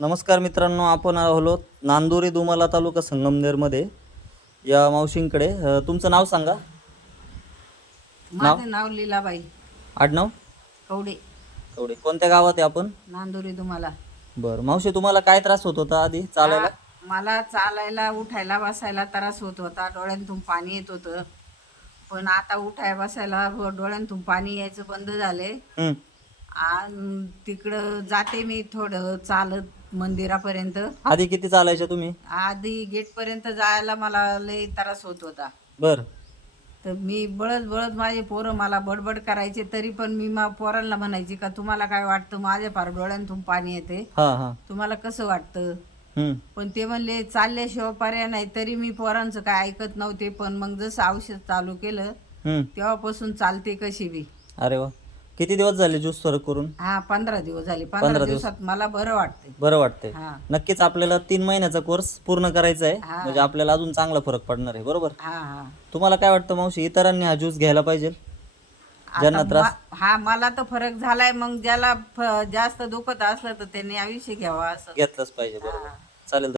नमस्कार मित्रांनो, आपण आलो नांदुरी दुमाला तालुका संगमनेरमध्ये या मावशींकडे. तुमचं नाव सांगा. नाव? माझं नाव लीलाबाई आडनाव? कवडे, कवडे. कोणत्या गावात आहे आपण? नांदुरी तुम्हाला. बरं मावशी, तुम्हाला काय त्रास होत होता आधी चालायला? मला चालायला उठायला बसायला त्रास होत होता, डोळ्यांतून पाणी येत होतं. पण आता उठाय बसायला डोळ्यांतून पाणी यायचं बंद झाले. हं. आणि तिकडं जाते मी थोडं चालत मंदिरापर्यंत. आधी किती चालायच्या तुम्ही? आधी गेटपर्यंत जायला मला लई त्रास होत होता. बरं. तर मी बळत बळत माझे पोरं मला बडबड करायचे, तरी पण मी पोरांना म्हणायची का तुम्हाला काय वाटतं, माझ्या फार डोळ्यांतून पाणी येते, हां हां. तुम्हाला कसं वाटतं. हं. पण ते म्हणले चालल्याशिवाय पर्याय नाही. तरी मी पोरांचं काय ऐकत नव्हते. पण मग जसं औषध चालू केलं हं. तेव्हापासून चालते कशी बी. अरे वा. किती दिवस झाले ज्यूस सुरू करून? 15 दिवस झाले. 15 15 दिवस. दिवसात मला बरं वाटते. बरं वाटतंय. हा नक्कीच आपल्याला 3 महिन्याचा कोर्स पूर्ण करायचा आहे, हा. म्हणजे आपल्याला अजून चांगला फरक पडणार आहे. बरोबर. हा हा तुम्हाला काय वाटतं मावशी, इतरांनी हा ज्यूस घ्यायला पाहिजे ज्यांना आता त्रास? मला तर फरक झालाय. मग ज्याला जास्त दुखत असलं तर त्यांनी आयुष्य घ्यावा असं. घेतलंच पाहिजे. बरोबर. हा. चालेल.